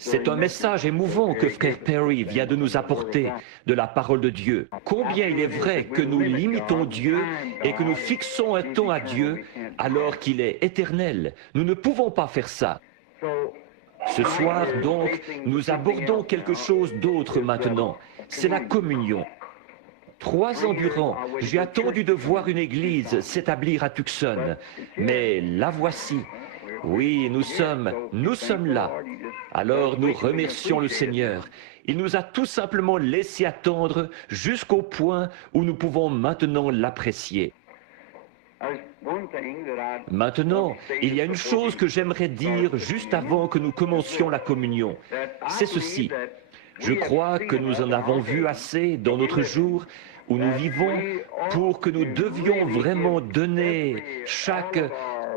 C'est un message émouvant que frère Perry vient de nous apporter de la parole de Dieu. Combien il est vrai que nous limitons Dieu et que nous fixons un temps à Dieu alors qu'il est éternel. Nous ne pouvons pas faire ça. Ce soir, donc, nous abordons quelque chose d'autre maintenant. C'est la communion. 3 ans durant, j'ai attendu de voir une église s'établir à Tucson, mais la voici. Oui, nous sommes là. Alors nous remercions le Seigneur. Il nous a tout simplement laissé attendre jusqu'au point où nous pouvons maintenant l'apprécier. Maintenant, il y a une chose que j'aimerais dire juste avant que nous commencions la communion. C'est ceci. Je crois que nous en avons vu assez dans notre jour où nous vivons pour que nous devions vraiment donner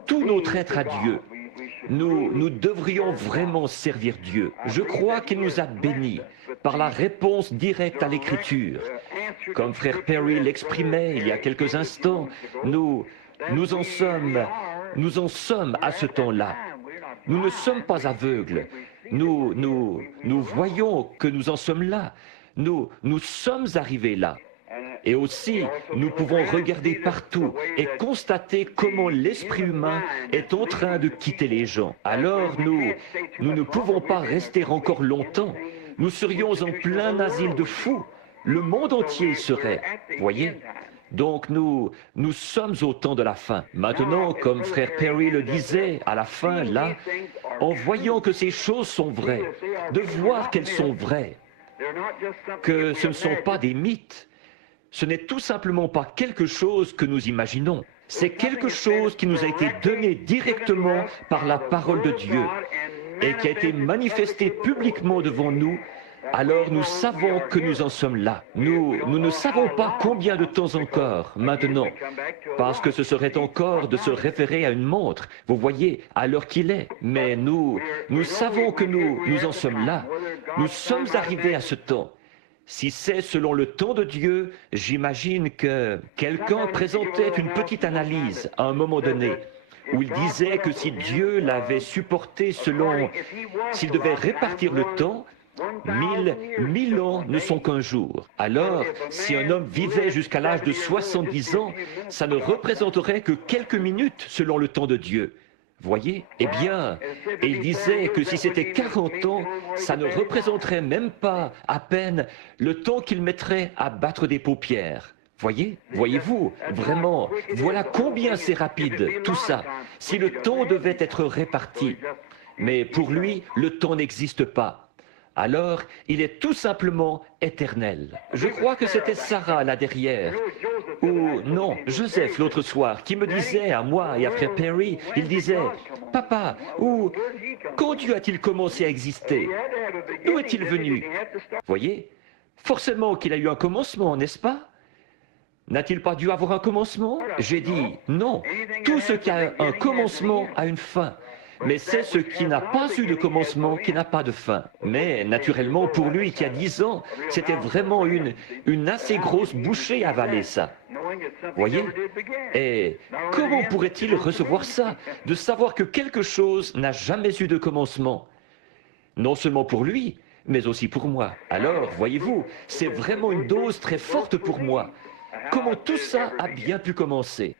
tout notre être à Dieu. Nous devrions vraiment servir Dieu. Je crois qu'il nous a bénis par la réponse directe à l'Écriture. Comme frère Perry l'exprimait il y a quelques instants, nous en sommes à ce temps-là. Nous ne sommes pas aveugles. Nous voyons que nous en sommes là. Nous sommes arrivés là. Et aussi, nous pouvons regarder partout et constater comment l'esprit humain est en train de quitter les gens. Alors nous ne pouvons pas rester encore longtemps. Nous serions en plein asile de fous. Le monde entier serait, voyez. Donc nous sommes au temps de la fin. Maintenant, comme frère Perry le disait, à la fin, là, en voyant que ces choses sont vraies, de voir qu'elles sont vraies, que ce ne sont pas des mythes, ce n'est tout simplement pas quelque chose que nous imaginons. C'est quelque chose qui nous a été donné directement par la parole de Dieu et qui a été manifesté publiquement devant nous. Alors nous savons que nous en sommes là. Nous ne savons pas combien de temps encore maintenant, parce que ce serait encore de se référer à une montre, vous voyez, à l'heure qu'il est. Mais nous savons que nous en sommes là. Nous sommes arrivés à ce temps. Si c'est selon le temps de Dieu, j'imagine que quelqu'un présentait une petite analyse à un moment donné, où il disait que si Dieu l'avait supporté s'il devait répartir le temps, 1000 ans ne sont qu'un jour. Alors, si un homme vivait jusqu'à l'âge de 70 ans, ça ne représenterait que quelques minutes selon le temps de Dieu. Voyez? Eh bien, et il disait que si c'était 40 ans, ça ne représenterait même pas à peine le temps qu'il mettrait à battre des paupières. Voyez? Voyez-vous? Vraiment, voilà combien c'est rapide, tout ça, si le temps devait être réparti. Mais pour lui, le temps n'existe pas. Alors, il est tout simplement éternel. Je crois que c'était Sarah là derrière, ou non, Joseph l'autre soir, qui me disait à moi et à frère Perry, il disait, « Papa, quand Dieu a-t-il commencé à exister? D'où est-il venu ?» Voyez, forcément qu'il a eu un commencement, n'est-ce pas? N'a-t-il pas dû avoir un commencement? J'ai dit, non, tout ce qui a un commencement a une fin. Mais c'est ce qui n'a pas eu de commencement qui n'a pas de fin. Mais naturellement, pour lui qui a 10 ans, c'était vraiment une assez grosse bouchée à avaler ça. Voyez? Et comment pourrait-il recevoir ça, de savoir que quelque chose n'a jamais eu de commencement? Non seulement pour lui, mais aussi pour moi. Alors, voyez-vous, c'est vraiment une dose très forte pour moi. Comment tout ça a bien pu commencer?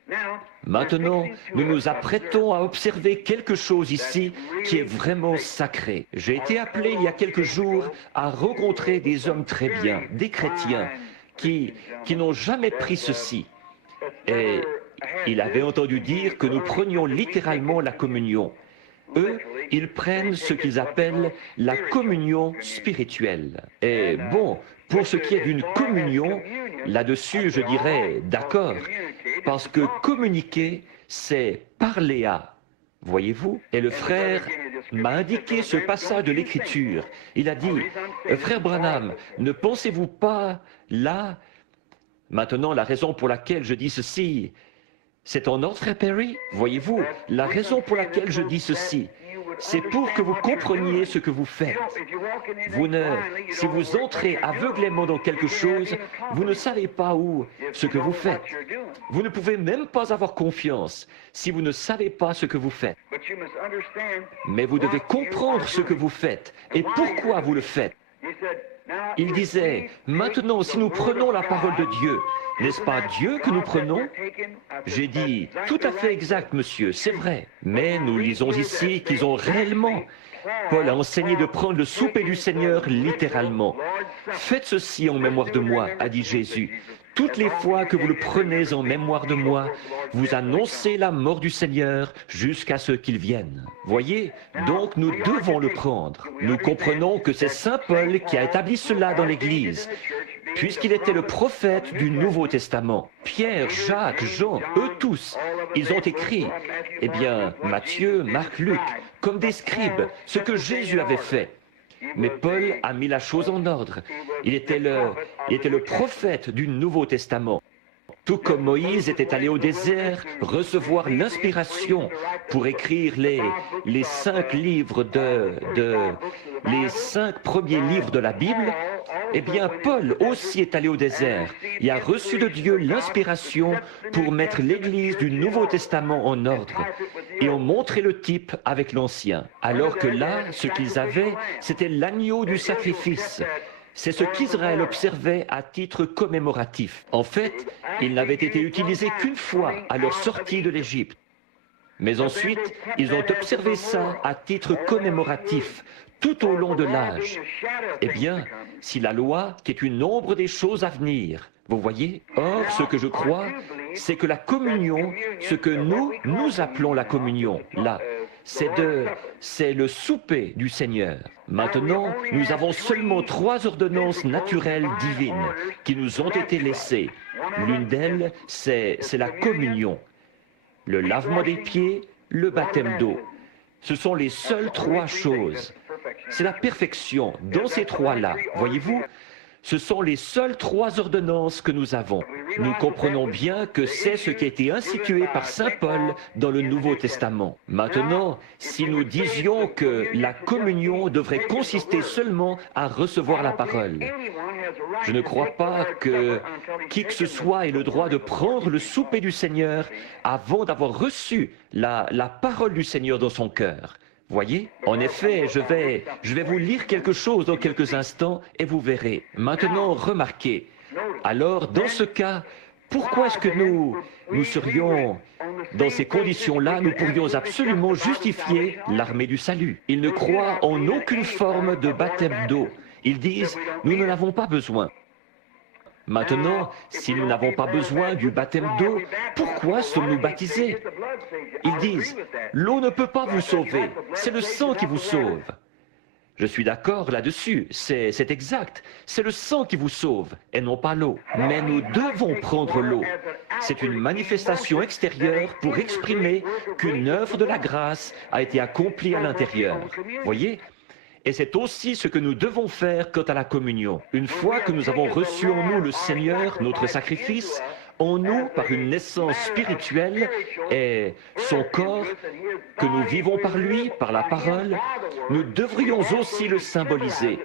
Maintenant, nous nous apprêtons à observer quelque chose ici qui est vraiment sacré. J'ai été appelé il y a quelques jours à rencontrer des hommes très bien, des chrétiens, qui n'ont jamais pris ceci. Et il avait entendu dire que nous prenions littéralement la communion. Eux, ils prennent ce qu'ils appellent la communion spirituelle. Et bon, pour ce qui est d'une communion, là-dessus, je dirais d'accord, parce que communiquer, c'est parler à. Voyez-vous? Et le frère m'a indiqué ce passage de l'Écriture. Il a dit, « Frère Branham, ne pensez-vous pas là ?» Maintenant, la raison pour laquelle je dis ceci, c'est en ordre, frère Perry? Voyez-vous, la raison pour laquelle je dis ceci, c'est pour que vous compreniez ce que vous faites. Si vous entrez aveuglément dans quelque chose, vous ne savez pas ce que vous faites. Vous ne pouvez même pas avoir confiance si vous ne savez pas ce que vous faites. Mais vous devez comprendre ce que vous faites et pourquoi vous le faites. Il disait, maintenant, si nous prenons la parole de Dieu, n'est-ce pas Dieu que nous prenons? J'ai dit, tout à fait exact, monsieur, c'est vrai. Mais nous lisons ici qu'ils ont réellement. Paul a enseigné de prendre le souper du Seigneur littéralement. Faites ceci en mémoire de moi, a dit Jésus. Toutes les fois que vous le prenez en mémoire de moi, vous annoncez la mort du Seigneur jusqu'à ce qu'il vienne. Voyez, donc nous devons le prendre. Nous comprenons que c'est Saint Paul qui a établi cela dans l'Église, puisqu'il était le prophète du Nouveau Testament. Pierre, Jacques, Jean, eux tous, ils ont écrit, eh bien, Matthieu, Marc, Luc, comme des scribes, ce que Jésus avait fait. Mais Paul a mis la chose en ordre. Il était le prophète du Nouveau Testament. Tout comme Moïse était allé au désert recevoir l'inspiration pour écrire les 5 livres les 5 premiers livres de la Bible, eh bien Paul aussi est allé au désert et a reçu de Dieu l'inspiration pour mettre l'Église du Nouveau Testament en ordre. Et ont montré le type avec l'Ancien. Alors que là, ce qu'ils avaient, c'était l'agneau du sacrifice. C'est ce qu'Israël observait à titre commémoratif. En fait, il n'avait été utilisé qu'une fois à leur sortie de l'Égypte. Mais ensuite, ils ont observé ça à titre commémoratif, tout au long de l'âge. Eh bien, si la loi, qui est une ombre des choses à venir, vous voyez? Or, ce que je crois, c'est que la communion, ce que nous appelons la communion, là, c'est le souper du Seigneur. Maintenant, nous avons seulement 3 ordonnances naturelles divines qui nous ont été laissées. L'une d'elles, c'est la communion, le lavement des pieds, le baptême d'eau. Ce sont les seules 3 choses. C'est la perfection dans ces 3-là, voyez-vous? Ce sont les seules 3 ordonnances que nous avons. Nous comprenons bien que c'est ce qui a été institué par Saint Paul dans le Nouveau Testament. Maintenant, si nous disions que la communion devrait consister seulement à recevoir la parole, je ne crois pas que qui que ce soit ait le droit de prendre le souper du Seigneur avant d'avoir reçu la parole du Seigneur dans son cœur. Voyez? En effet, je vais vous lire quelque chose dans quelques instants et vous verrez. Maintenant, remarquez. Alors, dans ce cas, pourquoi est-ce que nous serions dans ces conditions-là, nous pourrions absolument justifier l'armée du salut? Ils ne croient en aucune forme de baptême d'eau. Ils disent, nous n'en avons pas besoin. Maintenant, si nous n'avons pas besoin du baptême d'eau, pourquoi sommes-nous baptisés? Ils disent, l'eau ne peut pas vous sauver, c'est le sang qui vous sauve. Je suis d'accord là-dessus, c'est exact, c'est le sang qui vous sauve et non pas l'eau. Mais nous devons prendre l'eau. C'est une manifestation extérieure pour exprimer qu'une œuvre de la grâce a été accomplie à l'intérieur. Voyez? Et c'est aussi ce que nous devons faire quant à la communion. Une fois que nous avons reçu en nous le Seigneur, notre sacrifice, en nous, par une naissance spirituelle, et son corps, que nous vivons par lui, par la parole, nous devrions aussi le symboliser,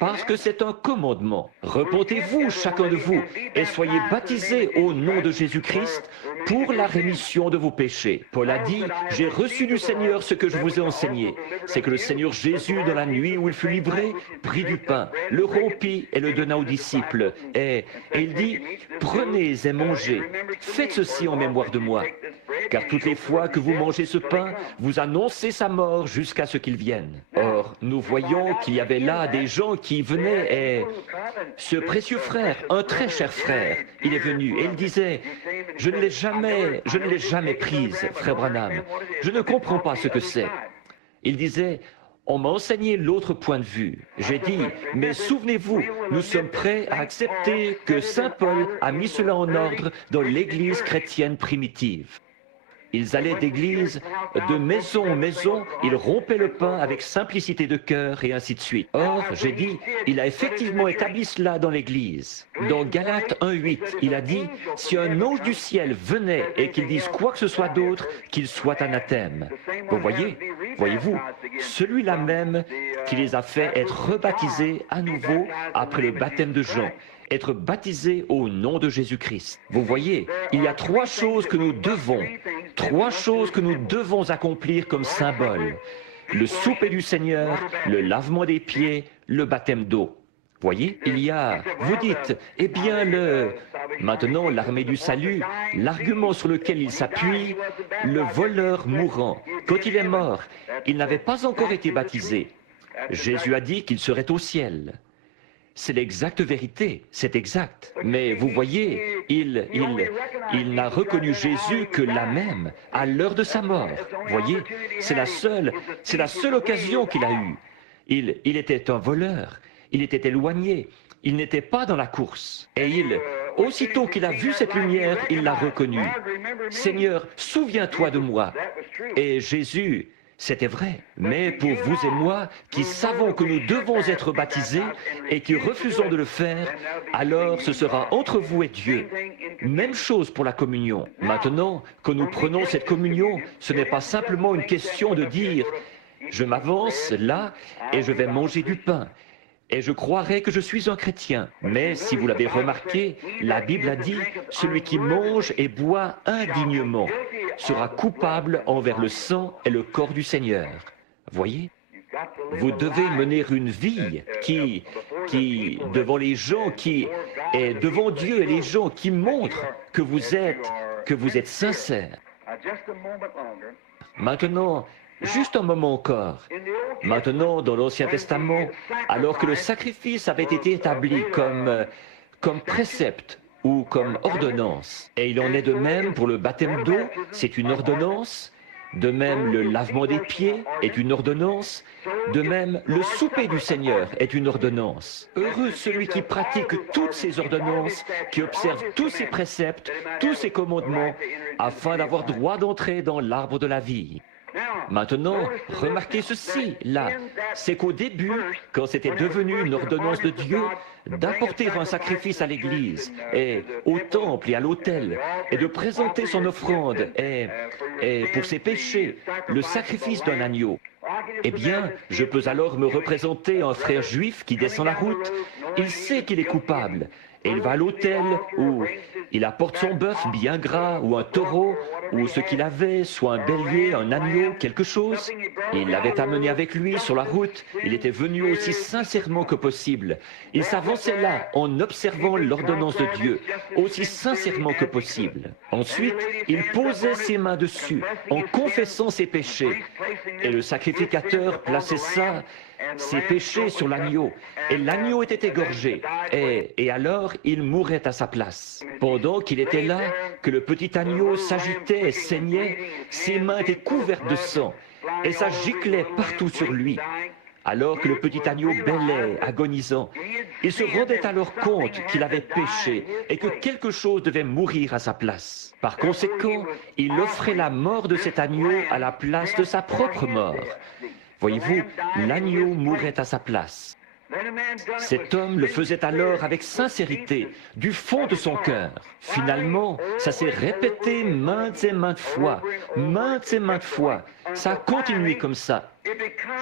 parce que c'est un commandement. Repentez-vous, chacun de vous, et soyez baptisés au nom de Jésus-Christ pour la rémission de vos péchés. Paul a dit, j'ai reçu du Seigneur ce que je vous ai enseigné. C'est que le Seigneur Jésus, dans la nuit où il fut livré, prit du pain, le rompit et le donna aux disciples. Et il dit, prenez et mangez. Faites ceci en mémoire de moi. Car toutes les fois que vous mangez ce pain, vous annoncez sa mort jusqu'à ce qu'il vienne. Or, nous voyons qu'il y avait là des gens qui venaient et ce précieux frère, un très cher frère, il est venu et il disait, je ne l'ai jamais prise, frère Branham. Je ne comprends pas ce que c'est. Il disait, on m'a enseigné l'autre point de vue. J'ai dit, mais souvenez-vous, nous sommes prêts à accepter que Saint Paul a mis cela en ordre dans l'Église chrétienne primitive. Ils allaient d'église, de maison en maison, ils rompaient le pain avec simplicité de cœur et ainsi de suite. Or, j'ai dit, il a effectivement établi cela dans l'Église. Dans Galates 1:8, il a dit, si un ange du ciel venait et qu'il dise quoi que ce soit d'autre, qu'il soit anathème. Vous voyez, Voyez-vous, celui-là même qui les a fait être rebaptisés à nouveau après le baptême de Jean, être baptisés au nom de Jésus-Christ. Vous voyez, il y a trois choses que nous devons accomplir comme symbole. Le souper du Seigneur, le lavement des pieds, le baptême d'eau. Voyez, vous dites, eh bien, maintenant l'armée du salut, l'argument sur lequel il s'appuie, le voleur mourant, quand il est mort, il n'avait pas encore été baptisé. Jésus a dit qu'il serait au ciel. C'est l'exacte vérité, c'est exact. Mais vous voyez, il n'a reconnu Jésus que là même, à l'heure de sa mort. Voyez, c'est la seule occasion qu'il a eue. Il était un voleur. Il était éloigné, il n'était pas dans la course. Et aussitôt qu'il a vu cette lumière, il l'a reconnu. Seigneur, souviens-toi de moi. Et Jésus, c'était vrai. Mais pour vous et moi, qui savons que nous devons être baptisés et qui refusons de le faire, alors ce sera entre vous et Dieu. Même chose pour la communion. Maintenant, quand nous prenons cette communion, ce n'est pas simplement une question de dire « je m'avance là et je vais manger du pain ». Et je croirais que je suis un chrétien. Mais si vous l'avez remarqué, la Bible a dit « Celui qui mange et boit indignement sera coupable envers le sang et le corps du Seigneur. » Voyez, vous devez mener une vie qui devant les gens, et devant Dieu et les gens, qui montre que vous êtes sincère. Maintenant, juste un moment encore. Maintenant, dans l'Ancien Testament, alors que le sacrifice avait été établi comme précepte ou comme ordonnance, et il en est de même pour le baptême d'eau, c'est une ordonnance, de même le lavement des pieds est une ordonnance, de même le souper du Seigneur est une ordonnance. Heureux celui qui pratique toutes ces ordonnances, qui observe tous ces préceptes, tous ces commandements, afin d'avoir droit d'entrer dans l'arbre de la vie. Maintenant, remarquez ceci, là, c'est qu'au début, quand c'était devenu une ordonnance de Dieu, d'apporter un sacrifice à l'Église, et au temple et à l'autel, et de présenter son offrande, et pour ses péchés, le sacrifice d'un agneau, eh bien, je peux alors me représenter un frère juif qui descend la route, il sait qu'il est coupable, et il va à l'autel où il apporte son bœuf bien gras, ou un taureau, ou ce qu'il avait, soit un bélier, un agneau, quelque chose. Il l'avait amené avec lui sur la route. Il était venu aussi sincèrement que possible. Il s'avançait là en observant l'ordonnance de Dieu, aussi sincèrement que possible. Ensuite, il posait ses mains dessus, en confessant ses péchés. Et le sacrificateur plaçait ses péchés sur l'agneau, et l'agneau était égorgé, et alors il mourait à sa place. Pendant qu'il était là, que le petit agneau s'agitait et saignait, ses mains étaient couvertes de sang, et ça giclait partout sur lui. Alors que le petit agneau bêlait, agonisant, il se rendait alors compte qu'il avait péché et que quelque chose devait mourir à sa place. Par conséquent, il offrait la mort de cet agneau à la place de sa propre mort. Voyez-vous, l'agneau mourait à sa place. Cet homme le faisait alors avec sincérité, du fond de son cœur. Finalement, ça s'est répété maintes et maintes fois, Ça a continué comme ça,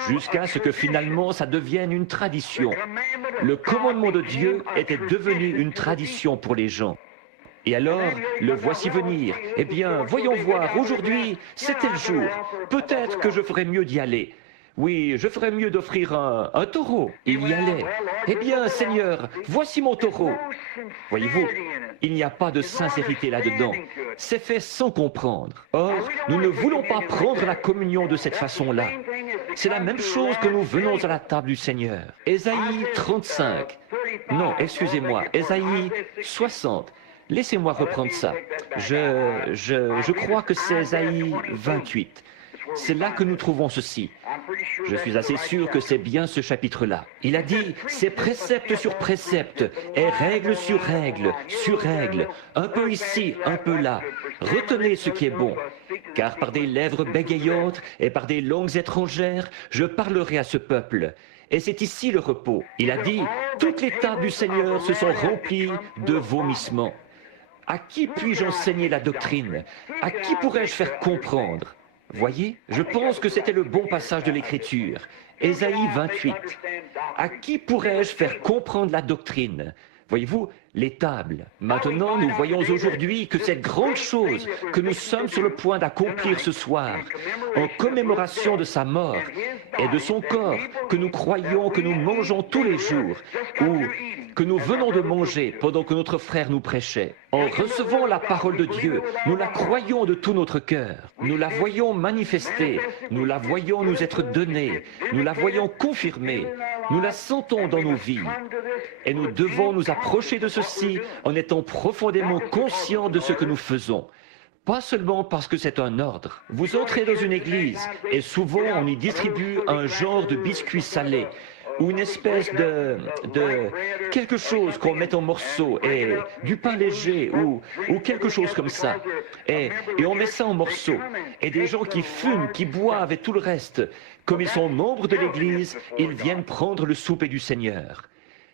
jusqu'à ce que finalement ça devienne une tradition. Le commandement de Dieu était devenu une tradition pour les gens. Et alors, le voici venir. Eh bien, voyons voir, aujourd'hui, c'était le jour. Peut-être que je ferais mieux d'y aller. Oui, je ferais mieux d'offrir un taureau. Il y allait. Eh bien, Seigneur, voici mon taureau. Voyez-vous, il n'y a pas de sincérité là-dedans. C'est fait sans comprendre. Or, nous ne voulons pas prendre la communion de cette façon-là. C'est la même chose que nous venons à la table du Seigneur. Ésaïe 35. Non, excusez-moi, Ésaïe 60. Laissez-moi reprendre ça. Je crois que c'est Ésaïe 28. C'est là que nous trouvons ceci. Je suis assez sûr que c'est bien ce chapitre-là. Il a dit, c'est précepte sur précepte, et règle sur règle, un peu ici, un peu là. Retenez ce qui est bon, car par des lèvres bégayantes et par des langues étrangères, je parlerai à ce peuple. Et c'est ici le repos. Il a dit, toutes les tables du Seigneur se sont remplies de vomissements. À qui puis-je enseigner la doctrine? À qui pourrais-je faire comprendre? Voyez, je pense que c'était le bon passage de l'Écriture. Ésaïe 28. À qui pourrais-je faire comprendre la doctrine? Voyez-vous, les tables. Maintenant, nous voyons aujourd'hui que cette grande chose que nous sommes sur le point d'accomplir ce soir, en commémoration de sa mort et de son corps, que nous croyons, que nous mangeons tous les jours, ou que nous venons de manger pendant que notre frère nous prêchait. En recevant la parole de Dieu, nous la croyons de tout notre cœur. Nous la voyons manifester, nous la voyons nous être donnée, nous la voyons confirmée, nous la sentons dans nos vies. Et nous devons nous approcher de ceci en étant profondément conscients de ce que nous faisons. Pas seulement parce que c'est un ordre. Vous entrez dans une église et souvent on y distribue un genre de biscuit salé ou une espèce de quelque chose qu'on met en morceaux, et du pain léger ou quelque chose comme ça. Et on met ça en morceaux. Et des gens qui fument, qui boivent et tout le reste, comme ils sont membres de l'église, ils viennent prendre le souper du Seigneur.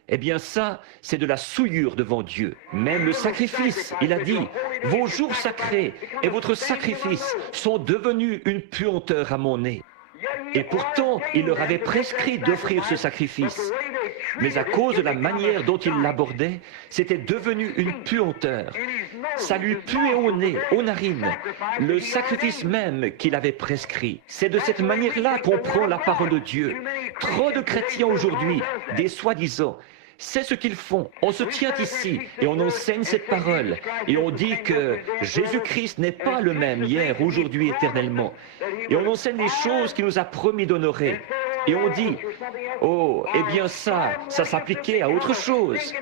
Eh bien ça, c'est de la souillure devant Dieu. Même le sacrifice, il a dit, vos jours sacrés et votre sacrifice sont devenus une puanteur à mon nez. Et pourtant, il leur avait prescrit d'offrir ce sacrifice. Mais à cause de la manière dont il l'abordait, c'était devenu une puanteur. Ça lui puait au nez, aux narines, le sacrifice même qu'il avait prescrit. C'est de cette manière-là qu'on prend la parole de Dieu. Trop de chrétiens aujourd'hui, des soi-disant, c'est ce qu'ils font. On se tient ici et on enseigne cette parole. Et on dit que Jésus-Christ n'est pas le même hier, aujourd'hui, éternellement. Et on enseigne les choses qu'il nous a promis d'honorer. Et on dit, oh, eh bien ça s'appliquait à autre chose.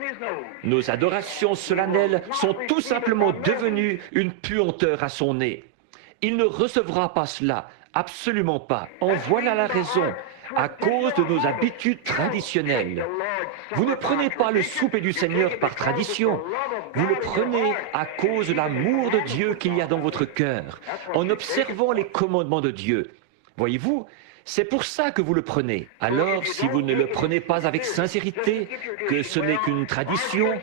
Nos adorations solennelles sont tout simplement devenues une puanteur à son nez. Il ne recevra pas cela, absolument pas. En voilà la raison. À cause de nos habitudes traditionnelles. Vous ne prenez pas le souper du Seigneur par tradition. Vous le prenez à cause de l'amour de Dieu qu'il y a dans votre cœur, en observant les commandements de Dieu. Voyez-vous, c'est pour ça que vous le prenez. Alors, si vous ne le prenez pas avec sincérité, que ce n'est qu'une tradition,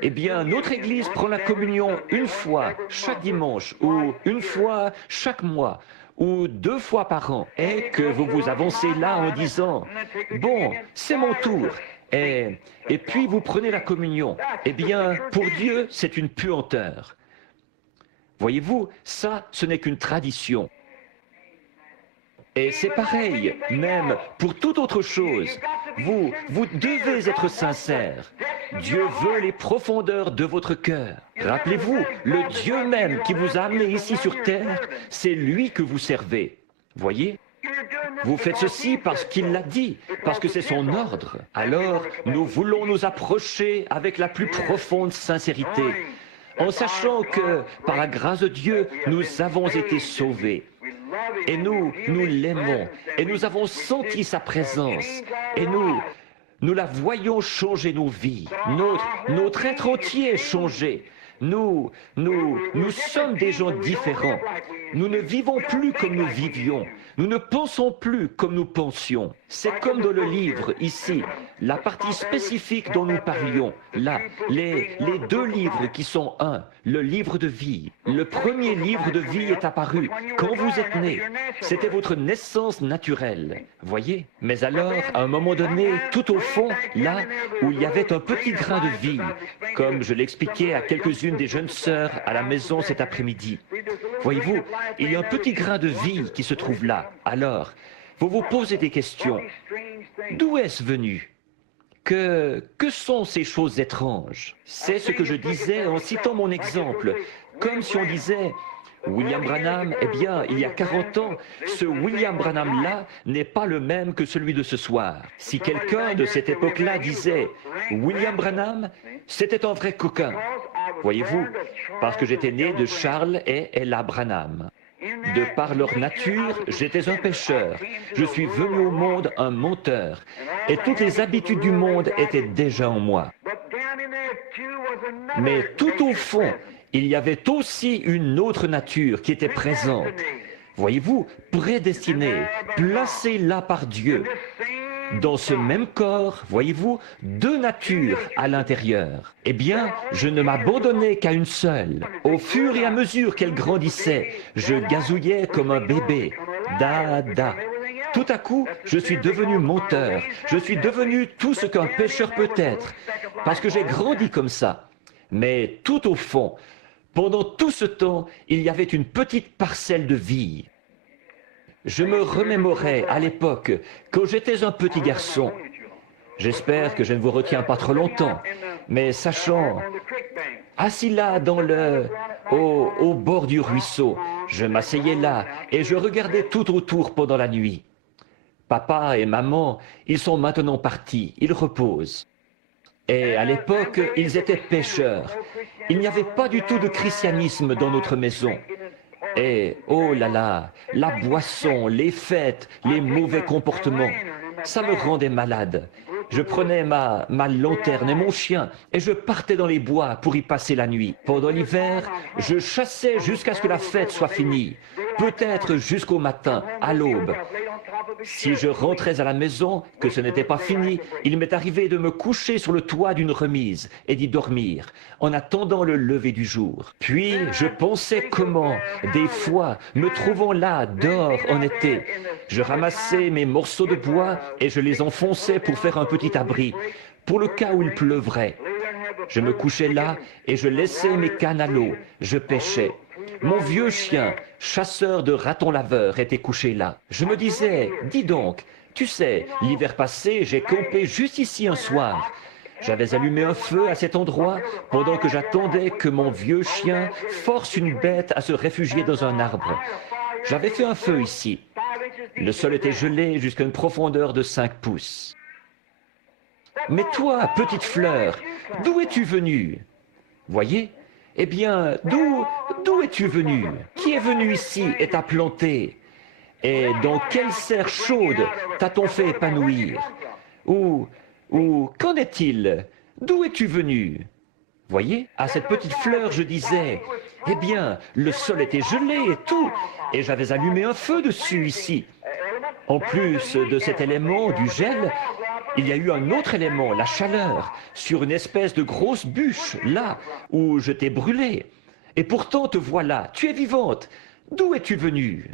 eh bien, notre Église prend la communion une fois chaque dimanche, ou une fois chaque mois, ou 2 fois par an, et que vous vous avancez là en disant « Bon, c'est mon tour », et puis vous prenez la communion. Eh bien, pour Dieu, c'est une puanteur. Voyez-vous, ça, ce n'est qu'une tradition. Et c'est pareil, même pour toute autre chose. Vous devez être sincère. Dieu veut les profondeurs de votre cœur. Rappelez-vous, le Dieu même qui vous a amené ici sur terre, c'est lui que vous servez. Voyez? Vous faites ceci parce qu'il l'a dit, parce que c'est son ordre. Alors, nous voulons nous approcher avec la plus profonde sincérité, en sachant que, par la grâce de Dieu, nous avons été sauvés. Et nous l'aimons, et nous avons senti sa présence, et nous la voyons changer nos vies, notre être entier est changé. Nous sommes des gens différents. Nous ne vivons plus comme nous vivions. Nous ne pensons plus comme nous pensions. C'est comme dans le livre, ici, la partie spécifique dont nous parlions. Là, les 2 livres qui sont un, le livre de vie. Le premier livre de vie est apparu quand vous êtes né. C'était votre naissance naturelle. Voyez? Mais alors, à un moment donné, tout au fond, là où il y avait un petit grain de vie, comme je l'expliquais à quelques-unes des jeunes sœurs à la maison cet après-midi. Voyez-vous, il y a un petit grain de vie qui se trouve là. Alors, vous vous posez des questions. D'où est-ce venu? Que sont ces choses étranges? C'est ce que je disais en citant mon exemple. Comme si on disait, William Branham, eh bien, il y a 40 ans, ce William Branham-là n'est pas le même que celui de ce soir. Si quelqu'un de cette époque-là disait, William Branham, c'était un vrai coquin. Voyez-vous, parce que j'étais né de Charles et Ella Branham. De par leur nature, j'étais un pécheur. Je suis venu au monde un menteur. Et toutes les habitudes du monde étaient déjà en moi. Mais tout au fond, il y avait aussi une autre nature qui était présente. Voyez-vous, prédestinée, placée là par Dieu. dans ce même corps, voyez-vous, deux natures à l'intérieur. Eh bien, je ne m'abandonnais qu'à une seule. Au fur et à mesure qu'elle grandissait, je gazouillais comme un bébé. Da, da. Tout à coup, je suis devenu menteur. Je suis devenu tout ce qu'un pécheur peut être, parce que j'ai grandi comme ça. Mais tout au fond, pendant tout ce temps, il y avait une petite parcelle de vie. Je me remémorais à l'époque, quand j'étais un petit garçon. J'espère que je ne vous retiens pas trop longtemps, mais sachant, assis là au bord du ruisseau, je m'asseyais là et je regardais tout autour pendant la nuit. Papa et maman, ils sont maintenant partis, ils reposent. Et à l'époque, ils étaient pêcheurs. Il n'y avait pas du tout de christianisme dans notre maison. Et, oh là là, la boisson, les fêtes, les mauvais comportements, ça me rendait malade. Je prenais ma lanterne et mon chien et je partais dans les bois pour y passer la nuit. Pendant l'hiver, je chassais jusqu'à ce que la fête soit finie, peut-être jusqu'au matin, à l'aube. Si je rentrais à la maison, que ce n'était pas fini, il m'est arrivé de me coucher sur le toit d'une remise et d'y dormir, en attendant le lever du jour. Puis je pensais comment, des fois, me trouvant là, dehors en été, je ramassais mes morceaux de bois et je les enfonçais pour faire un petit abri, pour le cas où il pleuvrait. Je me couchais là et je laissais mes cannes à l'eau, je pêchais. Mon vieux chien, chasseur de ratons laveurs, était couché là. Je me disais, dis donc, tu sais, l'hiver passé, j'ai campé juste ici un soir. J'avais allumé un feu à cet endroit pendant que j'attendais que mon vieux chien force une bête à se réfugier dans un arbre. J'avais fait un feu ici. Le sol était gelé jusqu'à une profondeur de 5 pouces. Mais toi, petite fleur, d'où es-tu venue? Voyez? Eh bien, d'où es-tu venu? Qui est venu ici et t'a planté? Et dans quelle serre chaude t'a-t-on fait épanouir? Ou qu'en est-il? D'où es-tu venu? Voyez, à cette petite fleur, je disais, eh bien, le sol était gelé et tout, et j'avais allumé un feu dessus ici. En plus de cet élément, du gel, il y a eu un autre élément, la chaleur, sur une espèce de grosse bûche, là où je t'ai brûlé. Et pourtant te voilà, tu es vivante. D'où es-tu venue?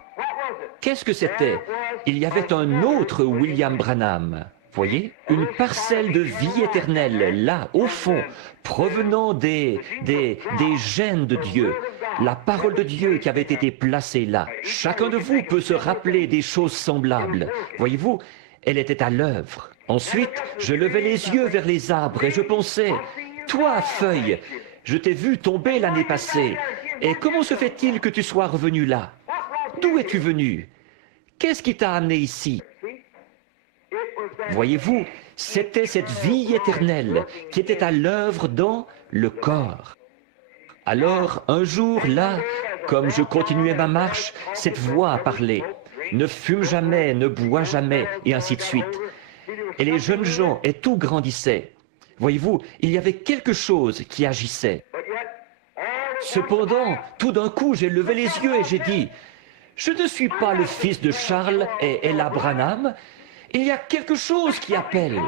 Qu'est-ce que c'était? Il y avait un autre William Branham. Voyez, une parcelle de vie éternelle, là, au fond, provenant des gènes de Dieu. La parole de Dieu qui avait été placée là. Chacun de vous peut se rappeler des choses semblables. Voyez-vous, elle était à l'œuvre. Ensuite, je levais les yeux vers les arbres et je pensais, toi, feuille, je t'ai vu tomber l'année passée. Et comment se fait-il que tu sois revenu là? D'où es-tu venu? Qu'est-ce qui t'a amené ici? Voyez-vous, c'était cette vie éternelle qui était à l'œuvre dans le corps. Alors, un jour, là, comme je continuais ma marche, cette voix a parlé. Ne fume jamais, ne bois jamais, et ainsi de suite. Et les jeunes gens et tout grandissaient. Voyez-vous, il y avait quelque chose qui agissait. Cependant, tout d'un coup, j'ai levé les yeux et j'ai dit, « Je ne suis pas le fils de Charles et Ella Branham. Il y a quelque chose qui appelle.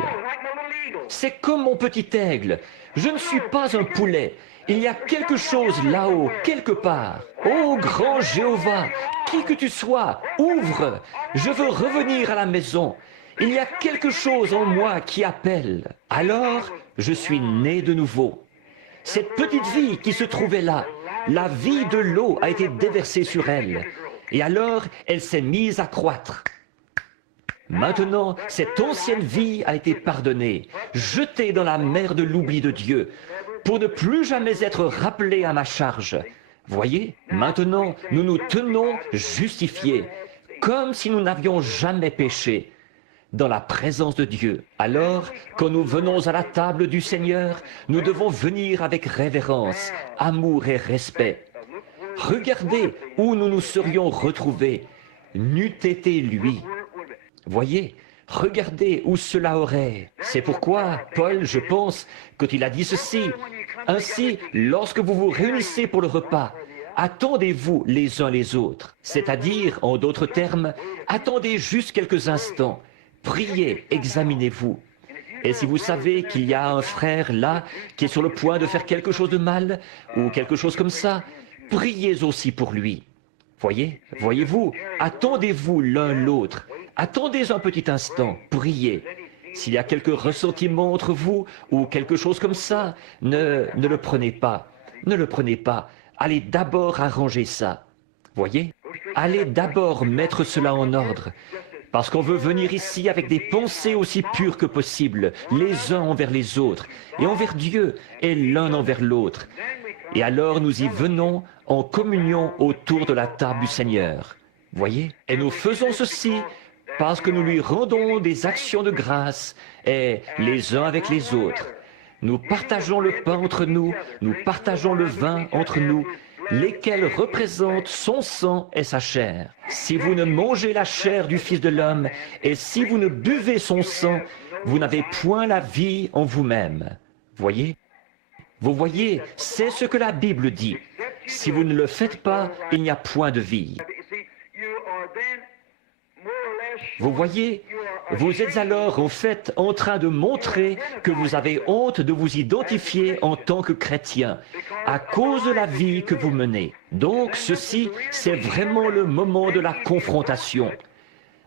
C'est comme mon petit aigle. Je ne suis pas un poulet. Il y a quelque chose là-haut, quelque part. Ô grand Jéhovah, qui que tu sois, ouvre. Je veux revenir à la maison. Il y a quelque chose en moi qui appelle. Alors, je suis né de nouveau. Cette petite vie qui se trouvait là, la vie de l'eau a été déversée sur elle. Et alors, elle s'est mise à croître. Maintenant, cette ancienne vie a été pardonnée, jetée dans la mer de l'oubli de Dieu, pour ne plus jamais être rappelée à ma charge. Voyez, maintenant, nous nous tenons justifiés, comme si nous n'avions jamais péché, dans la présence de Dieu. Alors, quand nous venons à la table du Seigneur, nous devons venir avec révérence, amour et respect. Regardez où nous nous serions retrouvés, n'eût été lui. Voyez, regardez où cela aurait. C'est pourquoi Paul, je pense, quand il a dit ceci, « Ainsi, lorsque vous vous réunissez pour le repas, attendez-vous les uns les autres. » C'est-à-dire, en d'autres termes, attendez juste quelques instants, Priez, examinez-vous. Et si vous savez qu'il y a un frère là qui est sur le point de faire quelque chose de mal ou quelque chose comme ça, priez aussi pour lui. Voyez-vous, attendez-vous l'un l'autre. Attendez un petit instant, priez. S'il y a quelques ressentiments entre vous ou quelque chose comme ça, ne le prenez pas. Ne le prenez pas. Allez d'abord arranger ça. Voyez? Allez d'abord mettre cela en ordre. Parce qu'on veut venir ici avec des pensées aussi pures que possible, les uns envers les autres, et envers Dieu, et l'un envers l'autre. Et alors nous y venons en communion autour de la table du Seigneur. Voyez? Et nous faisons ceci parce que nous lui rendons des actions de grâce, et les uns avec les autres. Nous partageons le pain entre nous, nous partageons le vin entre nous, lesquels représentent son sang et sa chair. Si vous ne mangez la chair du Fils de l'homme, et si vous ne buvez son sang, vous n'avez point la vie en vous-même. Voyez? Vous voyez, c'est ce que la Bible dit. Si vous ne le faites pas, il n'y a point de vie. Vous voyez, vous êtes alors en fait en train de montrer que vous avez honte de vous identifier en tant que chrétien à cause de la vie que vous menez. Donc ceci, c'est vraiment le moment de la confrontation.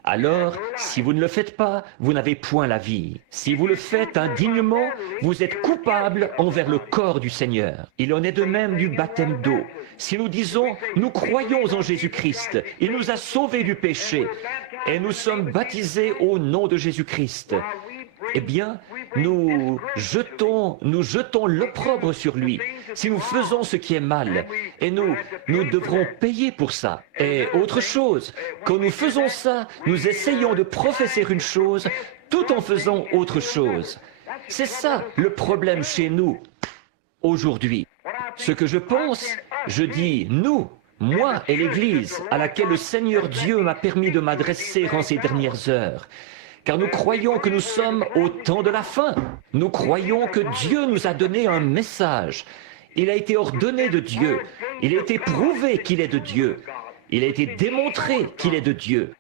Alors, si vous ne le faites pas, vous n'avez point la vie. Si vous le faites indignement, vous êtes coupable envers le corps du Seigneur. Il en est de même du baptême d'eau. Si nous disons, nous croyons en Jésus-Christ, il nous a sauvés du péché, et nous sommes baptisés au nom de Jésus-Christ, eh bien, nous jetons l'opprobre sur lui. Si nous faisons ce qui est mal, et nous devrons payer pour ça. Et autre chose, quand nous faisons ça, nous essayons de professer une chose tout en faisant autre chose. C'est ça le problème chez nous aujourd'hui. Ce que je pense, je dis nous, moi et l'Église à laquelle le Seigneur Dieu m'a permis de m'adresser en ces dernières heures. Car nous croyons que nous sommes au temps de la fin. Nous croyons que Dieu nous a donné un message. Il a été ordonné de Dieu. Il a été prouvé qu'il est de Dieu. Il a été démontré qu'il est de Dieu.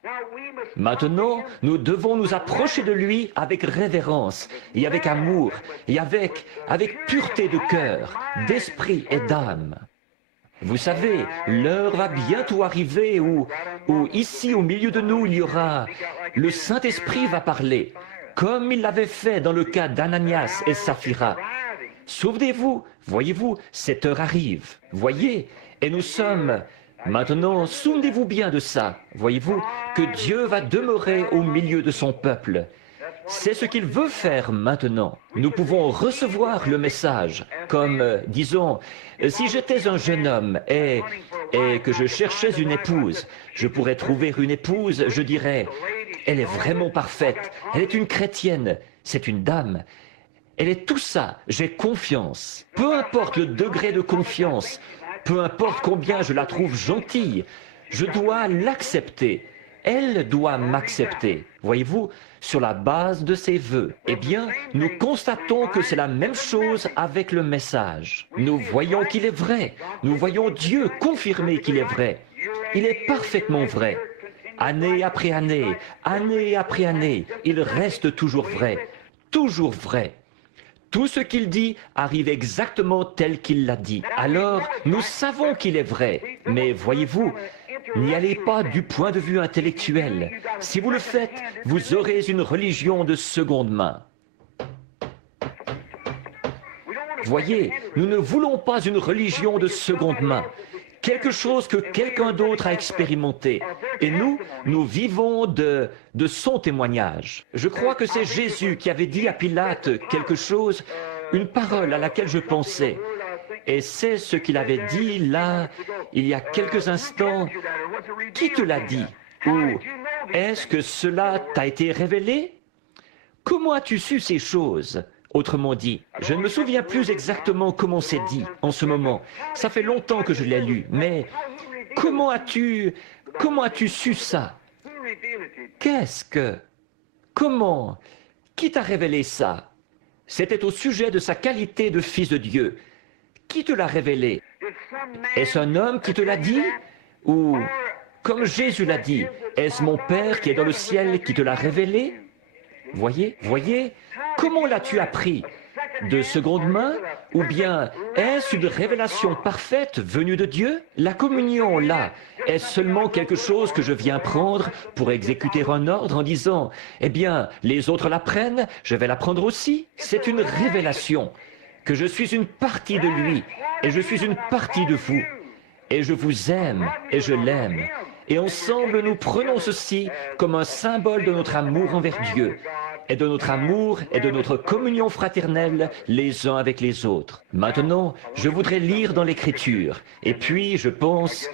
Maintenant, nous devons nous approcher de lui avec révérence et avec amour et avec pureté de cœur, d'esprit et d'âme. Vous savez, l'heure va bientôt arriver où ici au milieu de nous, il y aura... Le Saint-Esprit va parler, comme il l'avait fait dans le cas d'Ananias et Saphira. Souvenez-vous, voyez-vous, cette heure arrive. Voyez, et nous sommes... Maintenant, souvenez-vous bien de ça, voyez-vous, que Dieu va demeurer au milieu de son peuple. C'est ce qu'il veut faire maintenant. Nous pouvons recevoir le message, comme, disons, si j'étais un jeune homme et que je cherchais une épouse, je pourrais trouver une épouse, je dirais, elle est vraiment parfaite, elle est une chrétienne, c'est une dame. Elle est tout ça, j'ai confiance. Peu importe le degré de confiance, peu importe combien je la trouve gentille, je dois l'accepter. Elle doit m'accepter. Voyez-vous, sur la base de ses vœux. Eh bien, nous constatons que c'est la même chose avec le message. Nous voyons qu'il est vrai. Nous voyons Dieu confirmer qu'il est vrai. Il est parfaitement vrai. Année après année, il reste toujours vrai. Toujours vrai. Tout ce qu'il dit arrive exactement tel qu'il l'a dit. Alors, nous savons qu'il est vrai. Mais voyez-vous, n'y allez pas du point de vue intellectuel. Si vous le faites, vous aurez une religion de seconde main. Voyez, nous ne voulons pas une religion de seconde main. Quelque chose que quelqu'un d'autre a expérimenté. Et nous vivons de son témoignage. Je crois que c'est Jésus qui avait dit à Pilate quelque chose, une parole à laquelle je pensais. Et c'est ce qu'il avait dit là, il y a quelques instants. Qui te l'a dit? Ou est-ce que cela t'a été révélé? Comment as-tu su ces choses? Autrement dit, je ne me souviens plus exactement comment c'est dit en ce moment. Ça fait longtemps que je l'ai lu, mais comment as-tu su ça? Comment? Qui t'a révélé ça? C'était au sujet de sa qualité de fils de Dieu. Qui te l'a révélé? Est-ce un homme qui te l'a dit? Ou, comme Jésus l'a dit, est-ce mon Père qui est dans le ciel qui te l'a révélé? Voyez, comment l'as-tu appris? De seconde main? Ou bien est-ce une révélation parfaite venue de Dieu? La communion, là, est seulement quelque chose que je viens prendre pour exécuter un ordre en disant, eh bien, les autres la prennent, je vais la prendre aussi. C'est une révélation, que je suis une partie de lui, et je suis une partie de vous. Et je vous aime, et je l'aime. Et ensemble, nous prenons ceci comme un symbole de notre amour envers Dieu, et de notre amour et de notre communion fraternelle les uns avec les autres. Maintenant, je voudrais lire dans l'Écriture, et puis je pense,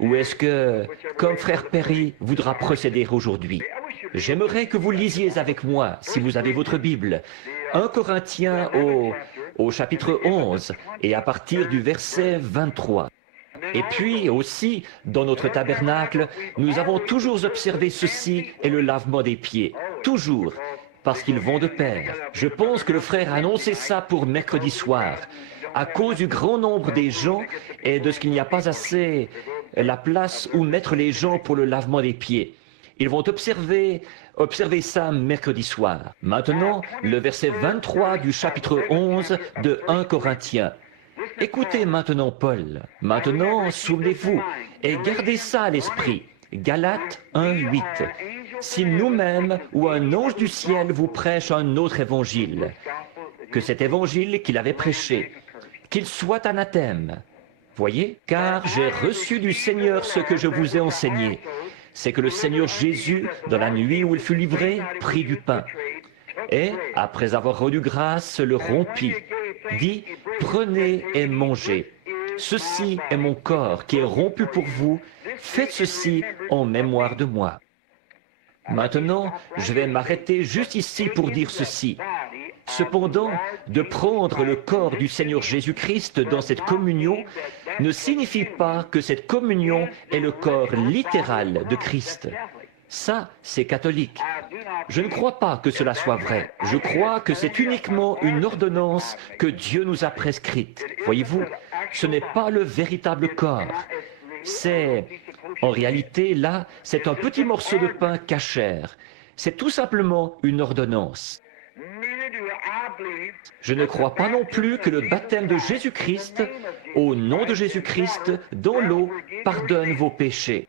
où est-ce que, comme frère Perry voudra procéder aujourd'hui? J'aimerais que vous lisiez avec moi, si vous avez votre Bible, 1 Corinthiens au chapitre 11, et à partir du verset 23. Et puis aussi, dans notre tabernacle, nous avons toujours observé ceci et le lavement des pieds. Toujours, parce qu'ils vont de pair. Je pense que le frère a annoncé ça pour mercredi soir. À cause du grand nombre des gens et de ce qu'il n'y a pas assez la place où mettre les gens pour le lavement des pieds. Ils vont observer ça mercredi soir. Maintenant, le verset 23 du chapitre 11 de 1 Corinthiens. Écoutez maintenant Paul. Maintenant, souvenez-vous et gardez ça à l'esprit. Galates 1:8. Si nous-mêmes ou un ange du ciel vous prêche un autre évangile, que cet évangile qu'il avait prêché, qu'il soit anathème. Voyez, car j'ai reçu du Seigneur ce que je vous ai enseigné. C'est que le Seigneur Jésus, dans la nuit où il fut livré, prit du pain. Et, après avoir rendu grâce, le rompit. Dit, prenez et mangez. Ceci est mon corps qui est rompu pour vous. Faites ceci en mémoire de moi. Maintenant, je vais m'arrêter juste ici pour dire ceci. Cependant, de prendre le corps du Seigneur Jésus-Christ dans cette communion ne signifie pas que cette communion est le corps littéral de Christ. Ça, c'est catholique. Je ne crois pas que cela soit vrai. Je crois que c'est uniquement une ordonnance que Dieu nous a prescrite. Voyez-vous, ce n'est pas le véritable corps. En réalité, là, c'est un petit morceau de pain cachère. C'est tout simplement une ordonnance. Je ne crois pas non plus que le baptême de Jésus-Christ, au nom de Jésus-Christ, dans l'eau, pardonne vos péchés.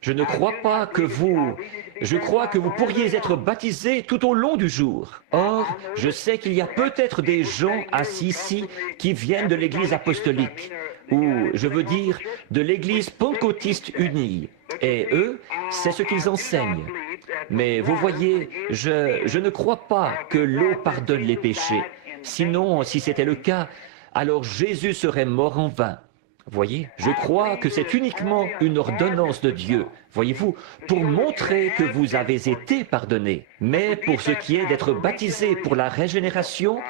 Je ne crois pas que je crois que vous pourriez être baptisés tout au long du jour. Or, je sais qu'il y a peut-être des gens assis ici qui viennent de l'Église apostolique, ou, je veux dire, de l'Église pentecôtiste unie. Et eux, c'est ce qu'ils enseignent. Mais vous voyez, je ne crois pas que l'eau pardonne les péchés. Sinon, si c'était le cas, alors Jésus serait mort en vain. Voyez, je crois que c'est uniquement une ordonnance de Dieu, voyez-vous, pour montrer que vous avez été pardonnés. Mais pour ce qui est d'être baptisé pour la régénération,